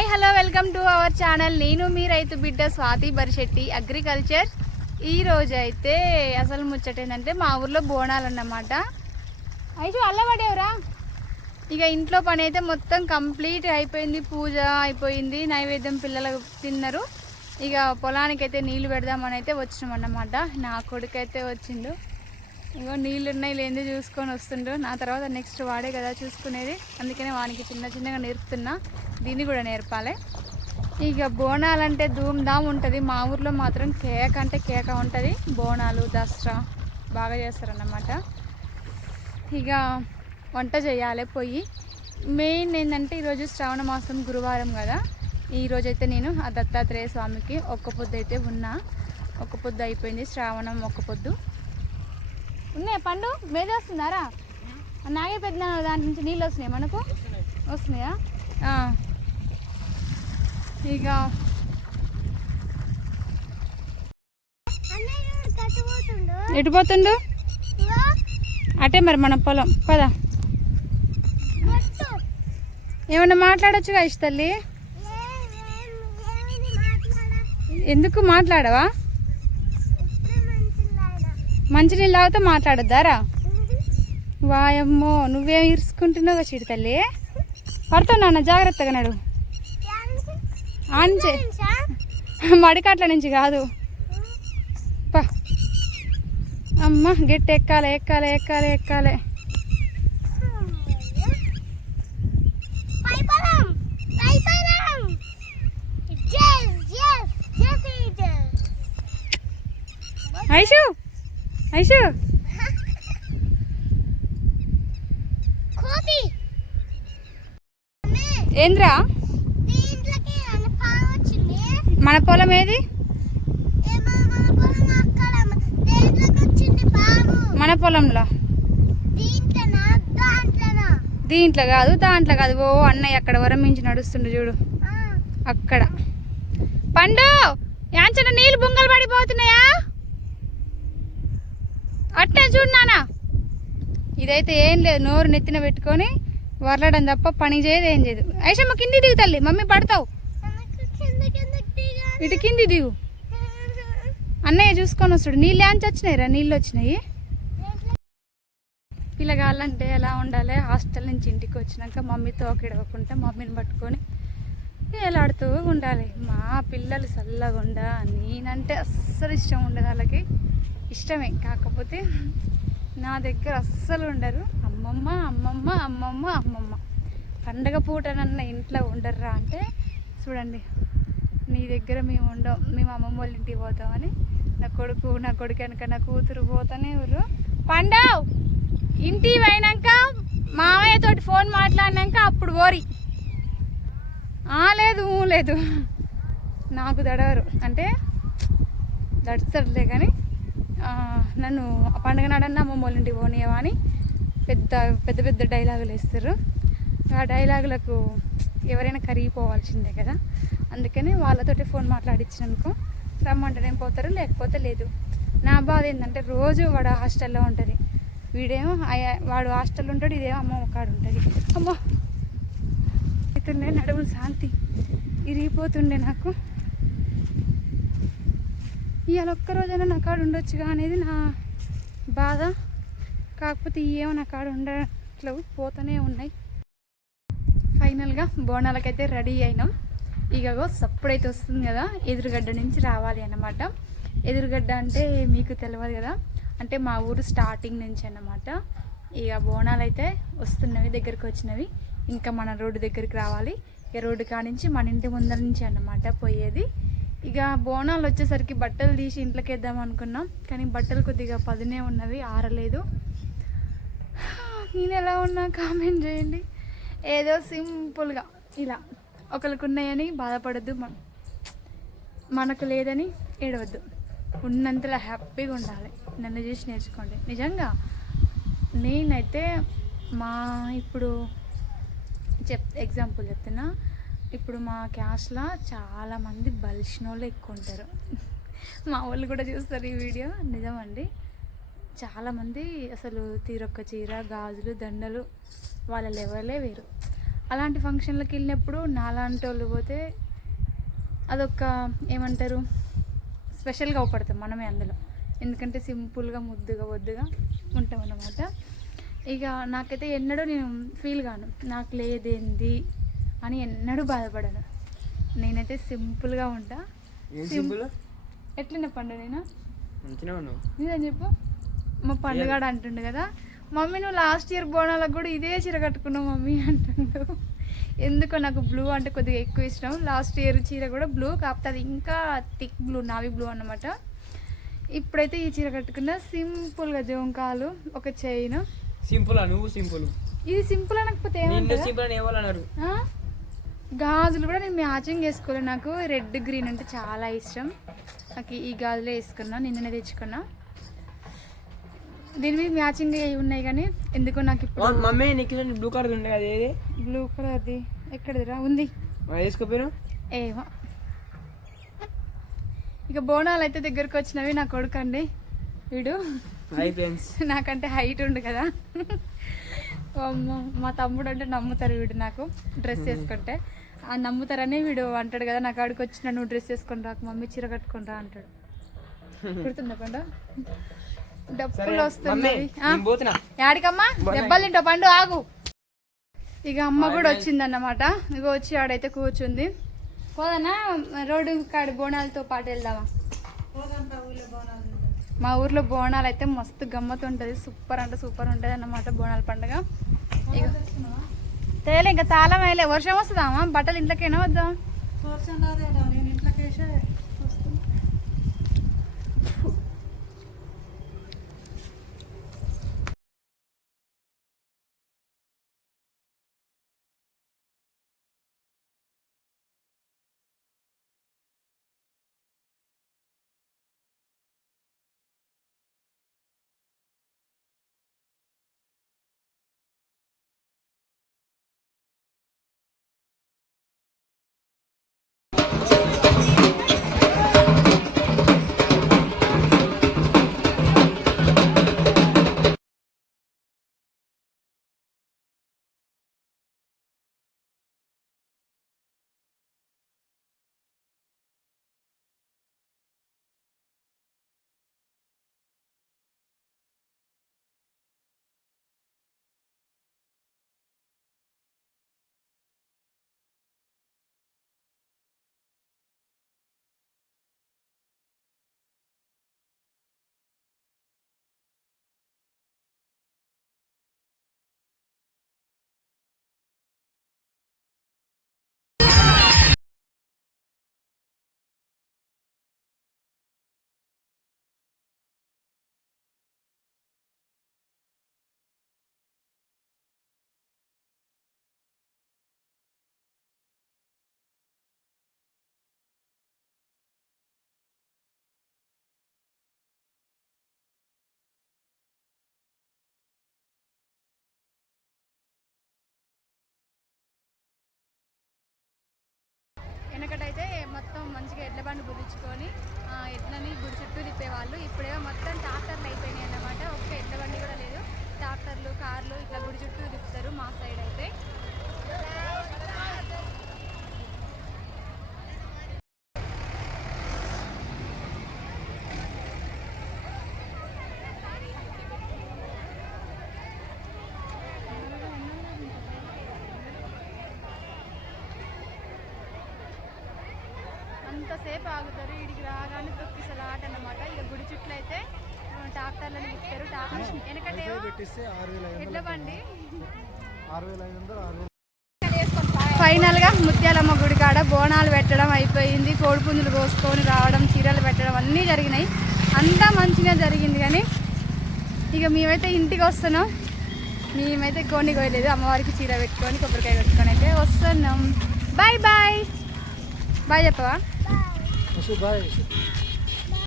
Hi hello welcome to our channel. నేను మీ రైతు బిడ్డ స్వాతి బరిశెట్టి అగ్రికల్చర్. ఈ రోజు అయితే అసలు ముచ్చట ఏంటంటే మా ఊర్లో బోనాలు అన్నమాట. అయితే అల్లబడేవరా ఇక ఇంట్లో పని అయితే మొత్తం కంప్లీట్ అయిపోయింది. పూజ అయిపోయింది, నైవేద్యం పిల్లలు తిన్నారు. ఇక పొలానికి అయితే నీళ్ళు పెడదామని అయితే వచ్చినాం అన్నమాట. నా కొడుకు అయితే వచ్చిండు. ఇగో నీళ్ళు ఉన్నాయి లేని చూసుకొని వస్తుండ్రు. నా తర్వాత నెక్స్ట్ వాడే కదా చూసుకునేది, అందుకనే వానికి చిన్నగా నేర్పుతున్నా. దీన్ని కూడా నేర్పాలి. ఇక బోనాలంటే ధూమ్ధామ్ ఉంటుంది. మా ఊర్లో మాత్రం కేక అంటే కేక ఉంటుంది. బోనాలు దసరా బాగా చేస్తారన్నమాట. ఇక వంట చేయాలి పోయి. మెయిన్ ఏంటంటే ఈరోజు శ్రావణ మాసం గురువారం కదా. ఈరోజైతే నేను ఆ దత్తాత్రేయ స్వామికి ఒక్క పొద్దు అయితే ఉన్నా. ఒక్క పొద్దు అయిపోయింది, శ్రావణం ఒక్క పొద్దు ఉన్నాయా. పండు మీద వస్తున్నారా? నాగే పెద్ద దాంట్ నుంచి నీళ్ళు వస్తున్నాయా మనకు? వస్తున్నాయా? ఇక ఎటు పోతుండు? అటే మరి మన పొలం పదా. ఏమన్నా మాట్లాడొచ్చుగా ఇష్టల్లి? ఎందుకు మాట్లాడవా? మంచినీళ్ళు తాగితే మాట్లాడొద్దారా? వాయమ్మో, నువ్వేం ఇరుసుకుంటున్నావు చిడి తల్లి. పడతావు నాన్న, జాగ్రత్తగా నడు. ఆంచే మడికట్ల నుంచి కాదు. పా అమ్మ, గట్టి ఎక్కాలి ఎక్కాలి ఎక్కాలి ఎక్కాలి. ఐషు ఐషు ఏంద్రా మన పొలం ఏది? మన పొలంలో దీంట్లో కాదు దాంట్లో కాదు. ఓ అన్నయ్య అక్కడ వరమించి నడుస్తుండు చూడు అక్కడ. పండు యాంచన నీళ్ళు బుంగలు పడిపోతున్నాయా? అట్టే చూడు నాన్న. ఇదైతే ఏం లేదు, నోరు నెత్తిన పెట్టుకొని వర్లడం తప్ప పని చేయదు, ఏం చేయదు. ఐషమ్మ కింది దిగు తల్లి, మమ్మీ పడతావు. ఇటు కింది దిగు, అన్నయ్య చూసుకొని వస్తాడు. నీళ్ళు యాంచి వచ్చినాయిరా? నీళ్ళు వచ్చినాయి. పిల్లగాళ్ళంటే ఎలా ఉండాలి? హాస్టల్ నుంచి ఇంటికి వచ్చినాక మమ్మీతో ఒకిడవకుండా మమ్మీని పట్టుకొని ఎలాడుతూ ఉండాలి. మా పిల్లలు చల్లగా ఉండ, నేనంటే అస్సలు ఇష్టం ఉండదు. వాళ్ళకి ఇష్టమే, కాకపోతే నా దగ్గర అస్సలు ఉండరు. అమ్మమ్మ అమ్మమ్మ అమ్మమ్మ అమ్మమ్మ. పండగ పూటనన్న ఇంట్లో ఉండర్రా అంటే చూడండి, నీ దగ్గర మేము ఉండం, మేము అమ్మమ్మ వాళ్ళ ఇంటికి పోతామని నా కొడుకు వెనక నా కూతురు పోతానే ఊరు. పండవ్ ఇంటికి పోయినాక మామయ్యతోటి ఫోన్ మాట్లాడినాక అప్పుడు ఓరి. లేదు లేదు, నాకు దడవరు అంటే దడుస్తారులే కానీ నన్ను పండుగ నాడన్నా అమ్మమ్మ వాళ్ళ ఇంటికి పోనీయవా అని పెద్ద పెద్ద పెద్ద డైలాగులు వేస్తారు. ఆ డైలాగులకు ఎవరైనా కరిగిపోవాల్సిందే కదా. అందుకని వాళ్ళతోటి ఫోన్ మాట్లాడించిననుకో రమ్మంటేనే పోతారు, లేకపోతే లేదు. నా బాధ ఏంటంటే రోజు వాడు హాస్టల్లో ఉంటుంది, వీడేమో వాడు హాస్టల్లో ఉంటాడు, ఇదేమో అమ్మమ్మ కాడు ఉంటుంది. అమ్మో అవుతుండే నడుము శాంతి ఇరిగిపోతుండే నాకు. ఇవాళ ఒక్కరోజైనా నా కాడు ఉండొచ్చుగా అనేది నా బాధ. కాకపోతే ఏమో నా కాడు ఉండట్లేవు, పోతూనే ఉన్నాయి. ఫైనల్గా బోనాలకైతే రెడీ అయినాం. ఇగో సప్పుడైతే వస్తుంది కదా, ఎదురుగడ్డ నుంచి రావాలి అన్నమాట. ఎదురుగడ్డ అంటే మీకు తెలియదు కదా, అంటే మా ఊరు స్టార్టింగ్ నుంచి అన్నమాట. ఇక బోనాలు అయితే వస్తున్నవి, దగ్గరికి వచ్చినవి. ఇంకా మన రోడ్డు దగ్గరికి రావాలి. ఇక రోడ్డు కానించి మన ఇంటి ముందర నుంచి అన్నమాట పోయేది. ఇక బోనాలు వచ్చేసరికి బట్టలు తీసి ఇంట్లోకి వేద్దాం అనుకున్నాం, కానీ బట్టలు కొద్దిగా పదినే ఉన్నవి, ఆరలేదు. నేను ఎలా ఉన్నా కామెంట్ చేయండి. ఏదో సింపుల్గా ఇలా ఒకరికి ఉన్నాయని బాధపడద్దు, మనకు లేదని ఏడవద్దు, ఉన్నంతలో హ్యాపీగా ఉండాలి. నన్ను చూసి నేర్చుకోండి. నిజంగా నేనైతే ఇప్పుడు ఎగ్జాంపుల్ చెప్తున్నా. ఇప్పుడు మా క్యాస్ట్లో చాలామంది బలిసిన వాళ్ళు ఎక్కువ ఉంటారు. మా వాళ్ళు కూడా చూస్తారు ఈ వీడియో. నిజమండి, చాలామంది అసలు తీరొక్క చీర, గాజులు, దండలు వాళ్ళ లెవెలే వేరు. అలాంటి ఫంక్షన్లకు వెళ్ళినప్పుడు నాలాంటి వాళ్ళు పోతే అదొక ఏమంటారు స్పెషల్గా అవపడతాం మనమే అందులో. ఎందుకంటే సింపుల్గా ముద్దుగా వద్దుగా ఉంటాం అన్నమాట. ఇక నాకైతే ఎన్నడూ నేను ఫీల్ కాను, నాకు లేదేంది అని ఎన్నడూ బాధపడను. నేనైతే సింపుల్గా ఉంటా. ఎట్లనే పండు నేను నీదని చెప్పు. మా పండుగాడు అంటుండు కదా, మమ్మీ నువ్వు లాస్ట్ ఇయర్ బోనాలకు కూడా ఇదే చీర కట్టుకున్నావు మమ్మీ అంటుండు. ఎందుకో నాకు బ్లూ అంటే కొద్దిగా ఎక్కువ ఇష్టం. లాస్ట్ ఇయర్ చీర కూడా బ్లూ, కాకపోతే అది ఇంకా థిక్ బ్లూ, నావీ బ్లూ అన్నమాట. ఇప్పుడైతే ఈ చీర కట్టుకున్నా సింపుల్గా, జోంకాలు, ఒక చైన్. సింపుల్ నువ్వు సింపుల్, ఇది సింపుల్ అనకపోతే గాజులు కూడా నేను మ్యాచింగ్ వేసుకోలేదు. నాకు రెడ్ గ్రీన్ అంటే చాలా ఇష్టం. నాకు ఈ గాజులే వేసుకున్నా, నిన్ననే తెచ్చుకున్నా. దీని మీద మ్యాచింగ్ ఉన్నాయి కానీ ఎందుకో నాకు ఇప్పుడు మమ్మీ నీకు బ్లూ కలర్ ఉండే కదా, ఏది బ్లూ కలర్ది ఎక్కడిదిరా ఉంది వేసుకోపోయినా ఏమో. ఇక బోనాలు అయితే దగ్గరకు వచ్చినవి. నా కొడుకు అండి వీడు, నాకంటే హైట్ ఉండు కదా. మా తమ్ముడు అంటే నమ్ముతారు వీడు, నాకు డ్రెస్ వేసుకుంటే నమ్ముతారని వీడు అంటాడు కదా, నాకు ఆడికి వచ్చిన నువ్వు డ్రెస్ వేసుకొని రాకు మమ్మీ చీర కట్టుకొని రా అంటాడు. గుర్తుందా పండు? డబ్బులు వస్తుంది యాడికమ్మా, దెబ్బలు తింటావు పండు ఆగు. ఇక అమ్మ కూడా వచ్చిందన్నమాట. ఇక వచ్చి ఆడైతే కూర్చుంది. పోదన్నా రోడ్డు కాడి బోనాలతో పాటు వెళ్దామా? మా ఊర్లో బోనాలు అయితే మస్తు గమ్మత్ ఉంటుంది, సూపర్ అంటే సూపర్ ఉంటుంది అన్నమాట బోనాల పండుగ. ఇక తేలే ఇంకా తాళం వేయలే, వర్షం వస్తుందామా? బట్టలు ఇంట్లోకైనా వద్దాం. వెనకటైతే మొత్తం మంచిగా ఎడ్ల బండి గురించుకొని ఎడ్లని గుడి చుట్టూ తిప్పేవాళ్ళు. ఇప్పుడేమో మొత్తం ట్రాక్టర్లు అయిపోయినాయి అన్నమాట. ఒక్క ఎడ్ల బండి కూడా లేదు, ట్రాక్టర్లు, కార్లు ఇట్లా గుడి చుట్టూ తిప్పుతారు మా సైడ్ అయితే. అంతసేపు ఆగుతారు, ఇడికి రాగానే తొక్కిసలాట అన్నమాట. ఇక గుడి చుట్టూ అయితే ట్రాక్టర్లను తిప్పుతారు. వెనకటే ఎడ్ల బండి. ఫైనల్గా ముత్యాలమ్మ గుడి కాడ బోనాలు పెట్టడం అయిపోయింది. కోడిపుంజులు కోసుకొని రావడం, చీరలు పెట్టడం అన్నీ జరిగినాయి. అంతా మంచిగా జరిగింది. కానీ ఇక మేమైతే ఇంటికి వస్తున్నాం. మేమైతే కొన్ని కోయలేదు, అమ్మవారికి చీర పెట్టుకొని కొబ్బరికాయ పెట్టుకొని అయితే వస్తున్నాం. బాయ్ బాయ్ బాయ్ చెప్పవా?